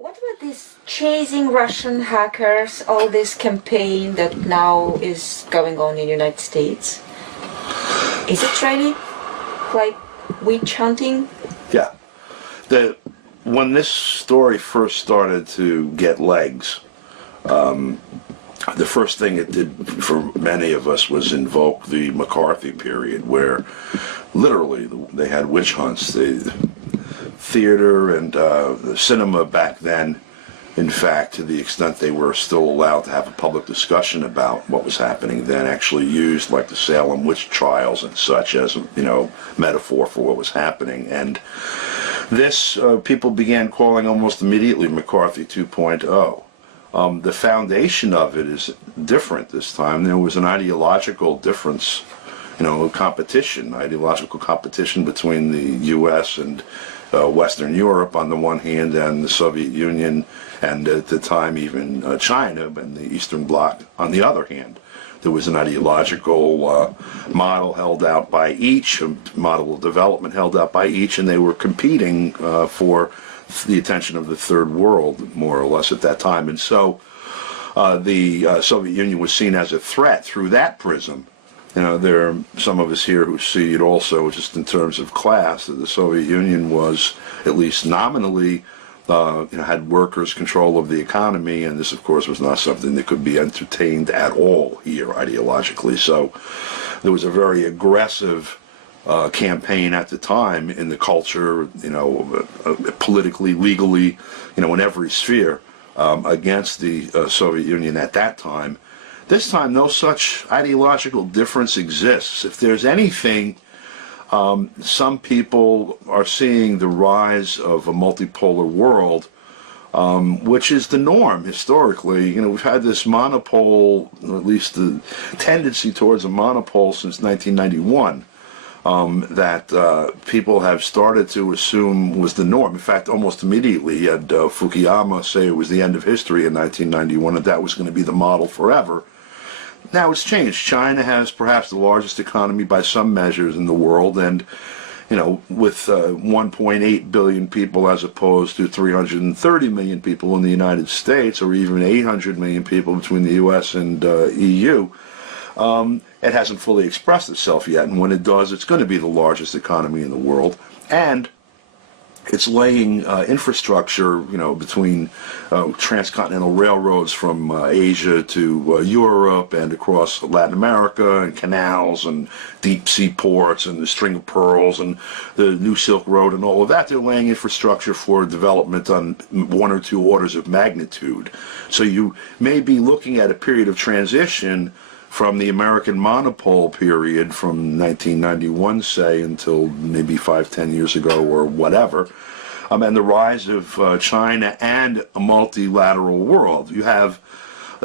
What about this chasing Russian hackers, all this campaign that now is going on in the United States? Is it really like witch hunting? Yeah. When this story first started to get legs, the first thing it did for many of us was invoke the McCarthy period, where literally they had witch hunts. The theater and the cinema back then, in fact, to the extent they were still allowed to have a public discussion about what was happening then, actually used like the Salem witch trials and such as, metaphor for what was happening. And this, people began calling almost immediately McCarthy 2.0. The foundation of it is different this time. There was an ideological difference, ideological competition between the U.S. and Western Europe on the one hand, and the Soviet Union, and at the time even China and the Eastern Bloc on the other hand. There was an ideological model held out by each, a model of development held out by each, and they were competing for the attention of the third world, more or less, at that time. And so the Soviet Union was seen as a threat through that prism. There are some of us here who see it also just in terms of class, that the Soviet Union was, at least nominally, had workers' control of the economy, and this, of course, was not something that could be entertained at all here ideologically. So there was a very aggressive campaign at the time in the culture, politically, legally, in every sphere, against the Soviet Union at that time. This time, no such ideological difference exists. If there's anything, some people are seeing the rise of a multipolar world, which is the norm historically. We've had this monopole, or at least the tendency towards a monopole since 1991, that people have started to assume was the norm. In fact, almost immediately you had Fukuyama say it was the end of history in 1991, and that was going to be the model forever. Now it's changed. China has perhaps the largest economy by some measures in the world, and with 1.8 billion people as opposed to 330 million people in the United States, or even 800 million people between the U.S. and EU, it hasn't fully expressed itself yet. And when it does, it's going to be the largest economy in the world, and it's laying infrastructure, between transcontinental railroads from Asia to Europe and across Latin America, and canals and deep sea ports and the String of Pearls and the New Silk Road and all of that. They're laying infrastructure for development on one or two orders of magnitude. So you may be looking at a period of transition from the American monopole period from 1991, say, until maybe 5-10 years ago or whatever, and the rise of China and a multilateral world. You have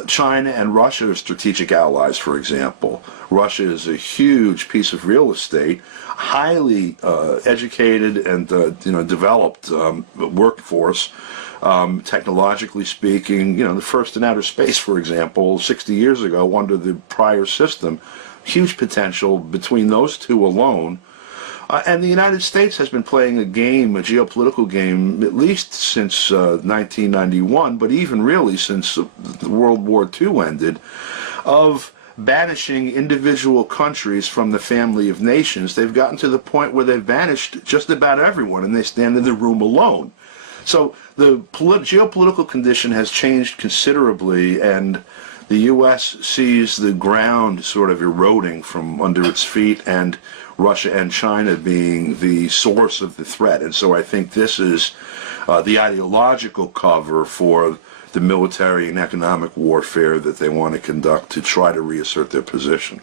China and Russia as strategic allies, for example. Russia is a huge piece of real estate, highly educated and developed workforce. Technologically speaking, the first in outer space, for example, 60 years ago under the prior system, huge potential between those two alone. And the United States has been playing a game, a geopolitical game, at least since 1991, but even really since World War II ended, of banishing individual countries from the family of nations. They've gotten to the point where they've banished just about everyone, and they stand in the room alone. So the geopolitical condition has changed considerably, and the U.S. sees the ground sort of eroding from under its feet, and Russia and China being the source of the threat. And so I think this is the ideological cover for the military and economic warfare that they want to conduct to try to reassert their position.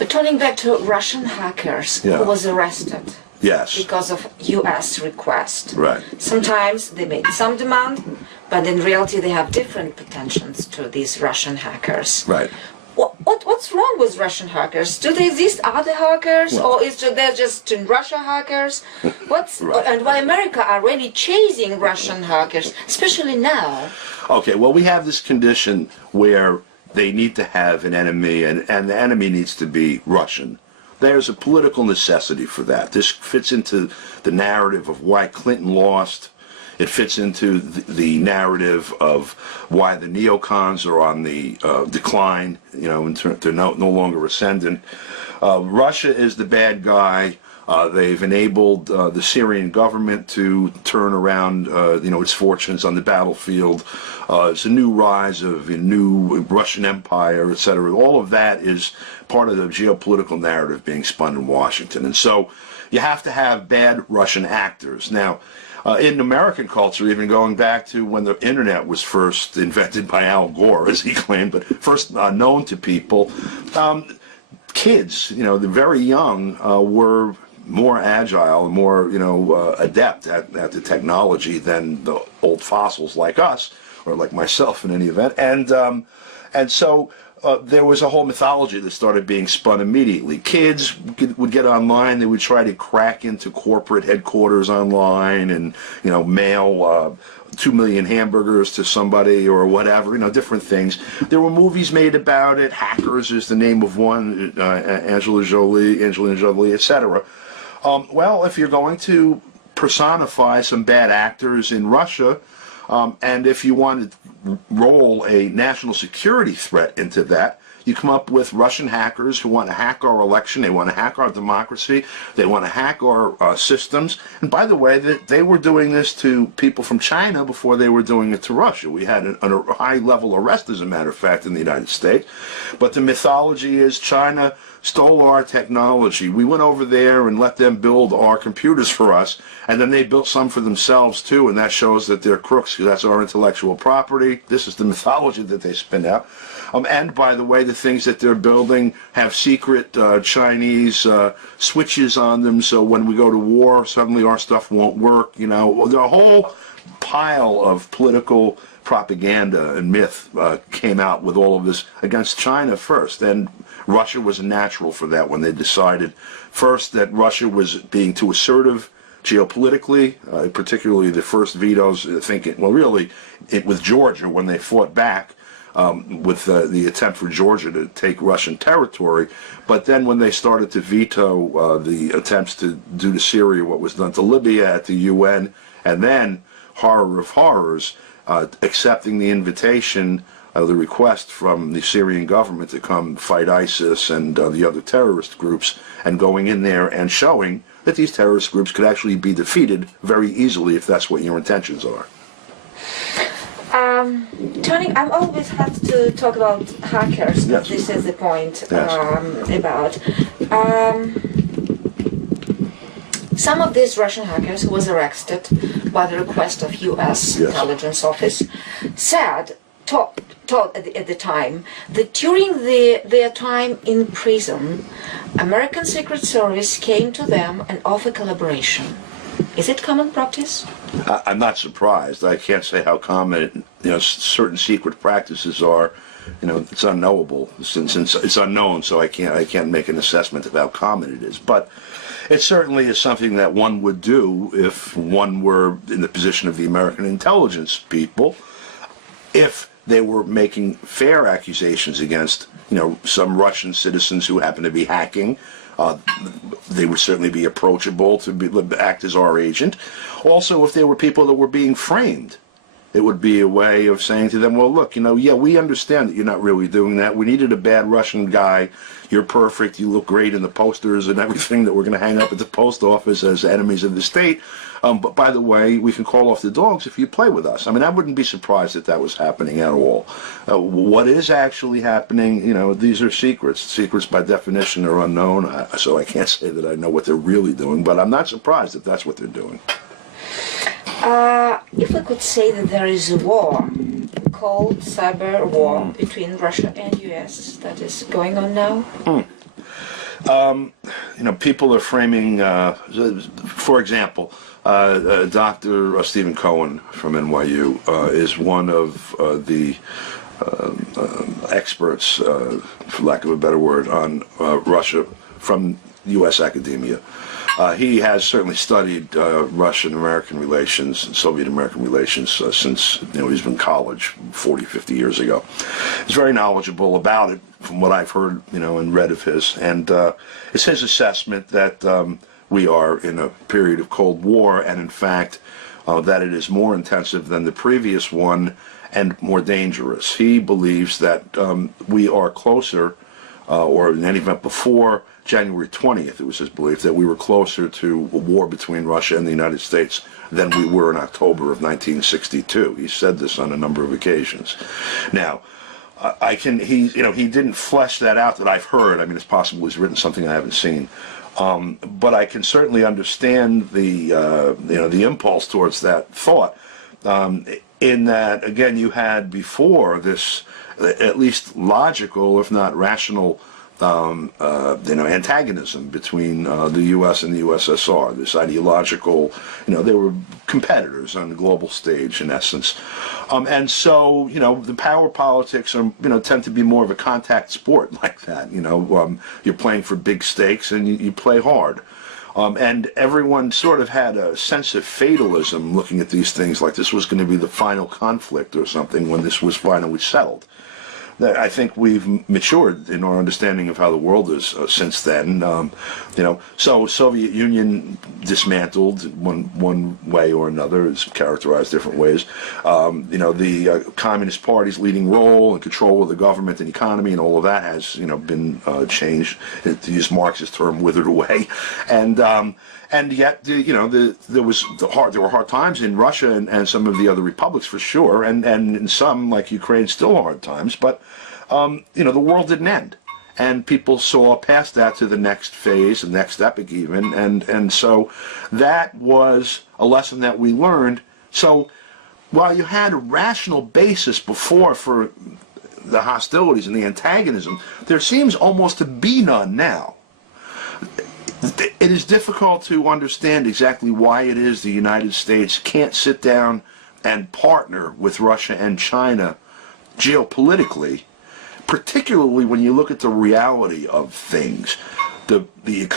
But turning back to Russian hackers who was arrested. Yes. Because of U.S. request. Right. Sometimes they made some demand, but in reality they have different pretensions to these Russian hackers. Right. What's wrong with Russian hackers? Do there exist other hackers, or is there just Russia hackers? Right. And why America are really chasing Russian hackers, especially now? Okay, well, we have this condition where they need to have an enemy, and the enemy needs to be Russian. There's a political necessity for that. This fits into the narrative of why Clinton lost It fits into the narrative of why the neocons are on the decline. They're no longer ascendant. Russia is the bad guy. They've enabled the Syrian government to turn around, its fortunes on the battlefield. It's a new rise of a new Russian empire, etc. All of that is part of the geopolitical narrative being spun in Washington. And so you have to have bad Russian actors. Now, in American culture, even going back to when the internet was first invented by Al Gore, as he claimed, but first known to people, kids, the very young, were more agile and more, adept at the technology than the old fossils like us, or like myself in any event. And so there was a whole mythology that started being spun immediately. Kids would get online, they would try to crack into corporate headquarters online and, mail 2 million hamburgers to somebody or whatever, different things. There were movies made about it. Hackers is the name of one, Angelina Jolie, etc. Well, if you're going to personify some bad actors in Russia, and if you want to roll a national security threat into that, you come up with Russian hackers who want to hack our election, they want to hack our democracy, they want to hack our systems. And by the way, they were doing this to people from China before they were doing it to Russia. We had a high-level arrest, as a matter of fact, in the United States. But the mythology is China stole our technology. We went over there and let them build our computers for us, and then they built some for themselves too, and that shows that they're crooks because that's our intellectual property. This is the mythology that they spin out. And by the way, the things that they're building have secret Chinese switches on them, so when we go to war, suddenly our stuff won't work. The whole pile of political propaganda and myth came out with all of this against China first, and Russia was a natural for that when they decided first that Russia was being too assertive geopolitically, particularly the first vetoes, with Georgia when they fought back with the attempt for Georgia to take Russian territory. But then when they started to veto the attempts to do to Syria what was done to Libya at the UN, and then, horror of horrors, accepting the invitation, the request from the Syrian government to come fight ISIS and the other terrorist groups, and going in there and showing that these terrorist groups could actually be defeated very easily if that's what your intentions are. Tony, I always have to talk about hackers, but Yes. this is the point Yes. about. Some of these Russian hackers who was arrested by the request of U.S. Yes. intelligence office told at the time that during their time in prison, American Secret Service came to them and offered collaboration. Is it common practice? I'm not surprised. I can't say how common certain secret practices are. It's unknowable since it's unknown, so I can't make an assessment of how common it is. But it certainly is something that one would do if one were in the position of the American intelligence people, if they were making fair accusations against some Russian citizens who happen to be hacking. They would certainly be approachable to act as our agent. Also, if there were people that were being framed, it would be a way of saying to them, well, look, yeah, we understand that you're not really doing that. We needed a bad Russian guy. You're perfect. You look great in the posters and everything that we're going to hang up at the post office as enemies of the state. But by the way, we can call off the dogs if you play with us. I mean, I wouldn't be surprised if that was happening at all. What is actually happening, these are secrets. Secrets by definition are unknown, so I can't say that I know what they're really doing, but I'm not surprised if that's what they're doing. If we could say that there is a war, cold cyber war between Russia and US that is going on now? People are framing, for example, Dr. Stephen Cohen from NYU is one of the experts, for lack of a better word, on Russia from U.S. academia. He has certainly studied Russian-American relations and Soviet-American relations since he's been in college 40, 50 years ago. He's very knowledgeable about it, from what I've heard, and read of his. And it's his assessment that we are in a period of Cold War, and in fact, that it is more intensive than the previous one and more dangerous. He believes that we are closer, or in any event before January 20th, it was his belief that we were closer to a war between Russia and the United States than we were in October of 1962. He said this on a number of occasions. Now, he didn't flesh that out that I've heard. I mean, it's possible he's written something I haven't seen. But I can certainly understand the impulse towards that thought. In that, again, you had before this, at least logical, if not rational, antagonism between the U.S. and the USSR. This ideological, they were competitors on the global stage in essence, and so the power politics are tend to be more of a contact sport like that. You're playing for big stakes and you play hard. And everyone sort of had a sense of fatalism looking at these things like this was going to be the final conflict or something when this was finally settled. I think we've matured in our understanding of how the world is since then. So Soviet Union dismantled one way or another. It's characterized different ways. The Communist Party's leading role and control of the government and economy and all of that has been changed. To use Marx's term, withered away. And yet, there were hard times in Russia and some of the other republics for sure, and in some, like Ukraine, still hard times. But the world didn't end, and people saw past that to the next phase, the next epoch even, and so that was a lesson that we learned. So while you had a rational basis before for the hostilities and the antagonism, there seems almost to be none now. It is difficult to understand exactly why it is the United States can't sit down and partner with Russia and China geopolitically, particularly when you look at the reality of things. The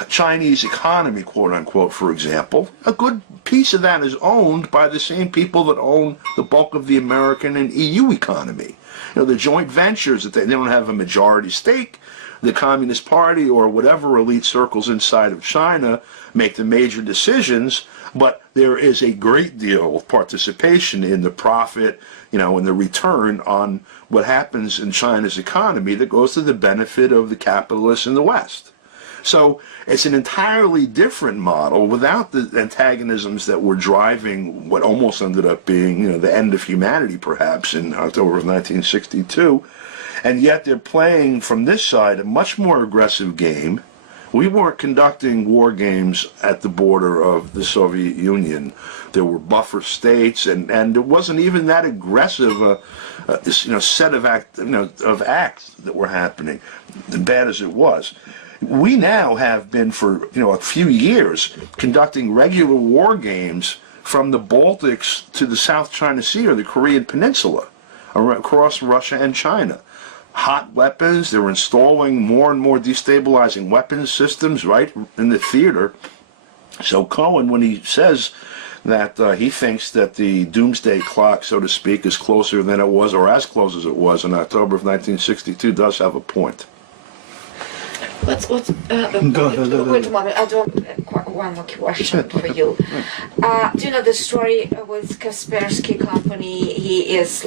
Chinese economy, quote unquote, for example, a good piece of that is owned by the same people that own the bulk of the American and EU economy. The joint ventures, that they don't have a majority stake. The Communist Party or whatever elite circles inside of China make the major decisions, but there is a great deal of participation in the profit, and the return on what happens in China's economy that goes to the benefit of the capitalists in the West. So it's an entirely different model without the antagonisms that were driving what almost ended up being, the end of humanity perhaps in October of 1962. And yet they're playing from this side a much more aggressive game. We weren't conducting war games at the border of the Soviet Union. There were buffer states, and it wasn't even that aggressive set of acts that were happening, as bad as it was. We now have been for a few years conducting regular war games from the Baltics to the South China Sea or the Korean Peninsula, across Russia and China. Hot weapons, they were installing more and more destabilizing weapons systems right in the theater. So Cohen, when he says that he thinks that the doomsday clock, so to speak, is closer than it was, or as close as it was in October of 1962, does have a point. Wait a moment, I do have one more question for you. Do you know the story with Kaspersky company? He is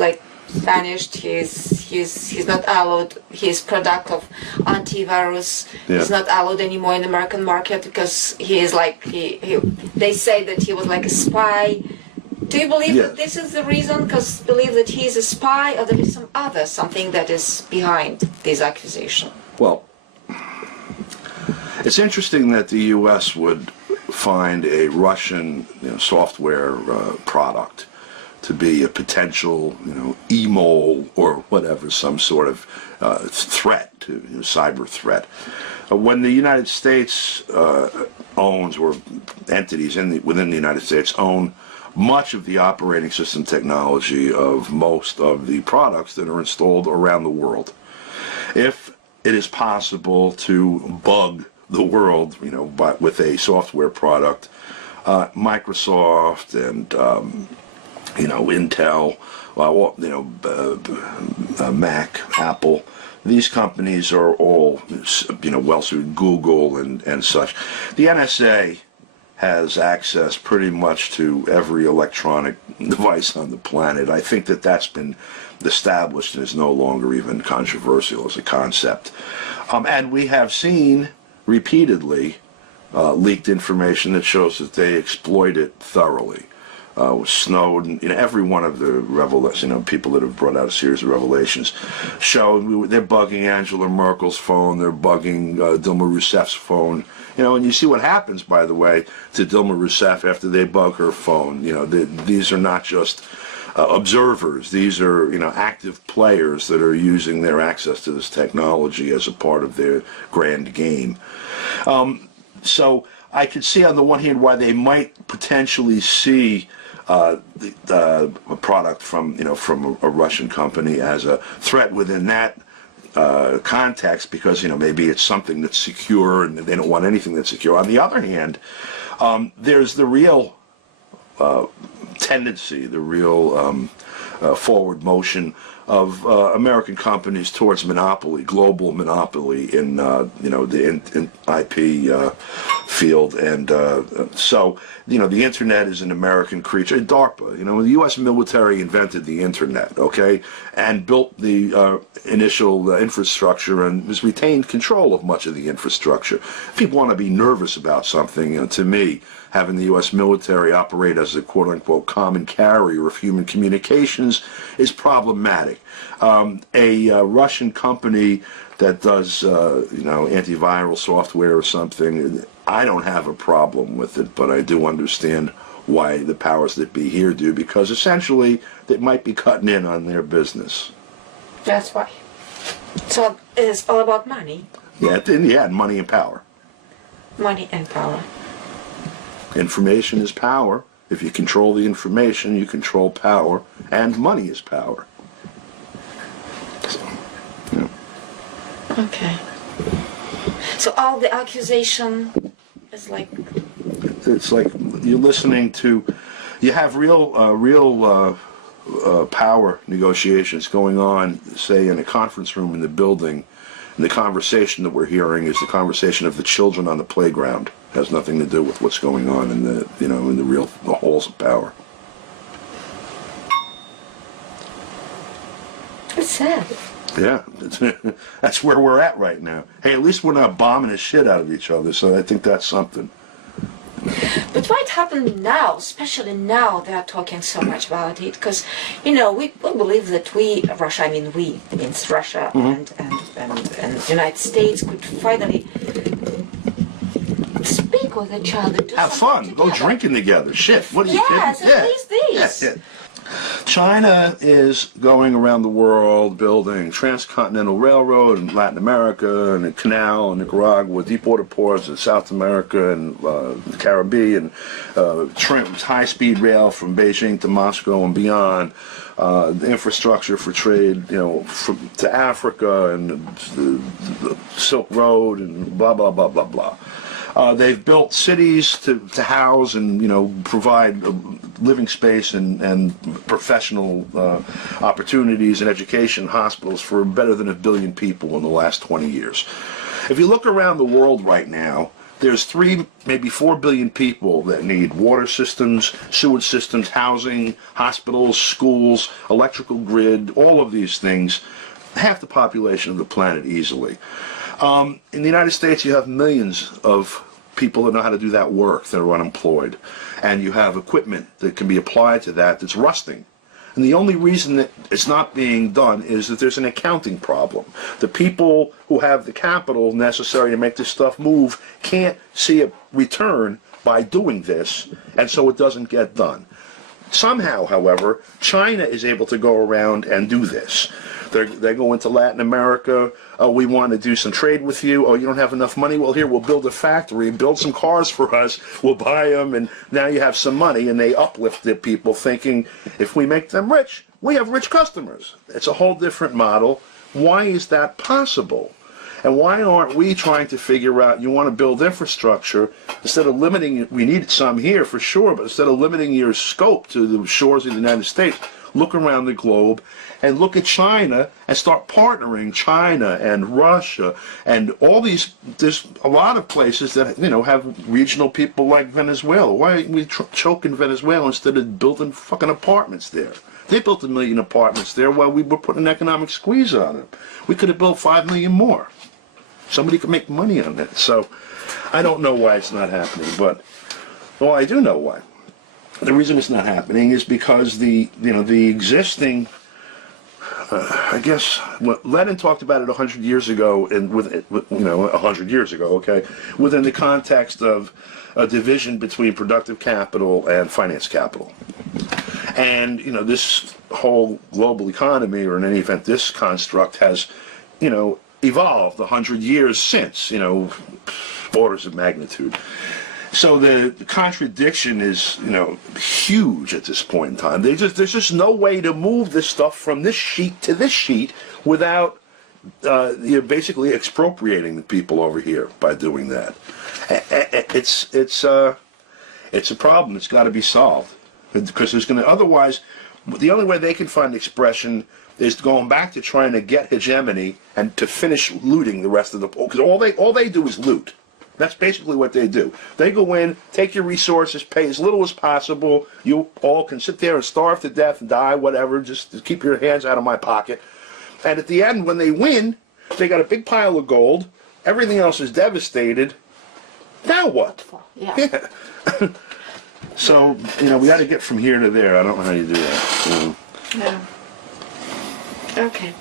vanished. He's not allowed. His product of antivirus is not allowed anymore in the American market because he is they say that he was like a spy. Do you believe that this is the reason? Because believe that he is a spy, or there is something that is behind this accusation? Well, it's interesting that the U.S. would find a Russian software product to be a potential, emo or whatever, some sort of threat, cyber threat. When the United States owns, or entities within the United States own much of the operating system technology of most of the products that are installed around the world, if it is possible to bug the world, with a software product, Microsoft and Intel, Mac, Apple, these companies are all, well suited, Google and such. The NSA has access pretty much to every electronic device on the planet. I think that that's been established and is no longer even controversial as a concept. And we have seen repeatedly leaked information that shows that they exploit it thoroughly. Snowden, every one of the people that have brought out a series of revelations show they're bugging Angela Merkel's phone, they're bugging Dilma Rousseff's phone, and you see what happens, by the way, to Dilma Rousseff after they bug her phone. These are not just observers; these are active players that are using their access to this technology as a part of their grand game. So I could see on the one hand why they might potentially see a product from a Russian company as a threat within that context, because maybe it's something that's secure and they don't want anything that's secure. On the other hand, there's the real tendency, the real forward motion of American companies towards monopoly, global monopoly in the IP field, and so the internet is an American creature. DARPA, the U.S. military invented the internet, okay, and built the initial infrastructure and has retained control of much of the infrastructure. If people want to be nervous about something, to me, having the U.S. military operate as a quote-unquote common carrier of human communications is problematic. A Russian company that does, antiviral software or something, I don't have a problem with it, but I do understand why the powers that be here do, because essentially they might be cutting in on their business. That's why. So it's all about money. Yeah, money and power. Money and power. Information is power. If you control the information, you control power, and money is power. So, Okay. So all the accusation is like... It's like you're listening to... You have real power negotiations going on, say, in a conference room in the building, and the conversation that we're hearing is the conversation of the children on the playground. It has nothing to do with what's going on in the the halls of power. It's sad. Yeah, that's where we're at right now. Hey, at least we're not bombing the shit out of each other, so I think that's something. But what happened now, especially now they are talking so much about it, because, we believe that Russia, I mean we, means Russia and United States could finally speak with each other. Have fun, go drinking together. Shit, what are you kidding? Yes, at least this. Yeah. China is going around the world building transcontinental railroad in Latin America and a canal in Nicaragua, deep water ports in South America and the Caribbean, high-speed rail from Beijing to Moscow and beyond, the infrastructure for trade, to Africa and the Silk Road and blah, blah, blah, blah, blah. They've built cities to house and provide living space and professional opportunities and education, hospitals for better than 1 billion people in the last 20 years. If you look around the world right now, there's 3, maybe 4 billion people that need water systems, sewage systems, housing, hospitals, schools, electrical grid, all of these things. Half the population of the planet easily. In the United States, you have millions of people that know how to do that work that are unemployed. And you have equipment that can be applied to that that's rusting. And the only reason that it's not being done is that there's an accounting problem. The people who have the capital necessary to make this stuff move can't see a return by doing this, and so it doesn't get done. Somehow, however, China is able to go around and do this. They go into Latin America. Oh, we want to do some trade with you. Oh, you don't have enough money? Well, here, we'll build a factory and build some cars for us. We'll buy them, and now you have some money. And they uplift the people thinking, if we make them rich, we have rich customers. It's a whole different model. Why is that possible? And why aren't we trying to figure out, you want to build infrastructure, instead of limiting, we need some here for sure, but instead of limiting your scope to the shores of the United States, look around the globe and look at China and start partnering China and Russia and all these. There's a lot of places that have regional people like Venezuela. Why aren't we choking Venezuela instead of building fucking apartments there? They built 1 million apartments there while we were putting an economic squeeze on them. We could have built 5 million more. Somebody could make money on that. So I don't know why it's not happening, but well, I do know why. The reason it's not happening is because the existing, I guess, what Lenin talked about it 100 years ago, and 100 years ago, okay, within the context of a division between productive capital and finance capital. And, this whole global economy, or in any event, this construct has, evolved 100 years since, orders of magnitude. So the contradiction is, huge at this point in time. There's just no way to move this stuff from this sheet to this sheet without basically expropriating the people over here by doing that. It's a problem that's got to be solved. Because there's going to, otherwise, the only way they can find expression is going back to trying to get hegemony and to finish looting the rest of the, because all they do is loot. That's basically what they do. They go in, take your resources, pay as little as possible. You all can sit there and starve to death and die, whatever. Just keep your hands out of my pocket. And at the end, when they win, they got a big pile of gold. Everything else is devastated. Now what? Yeah. So, we got to get from here to there. I don't know how you do that. Yeah. Okay.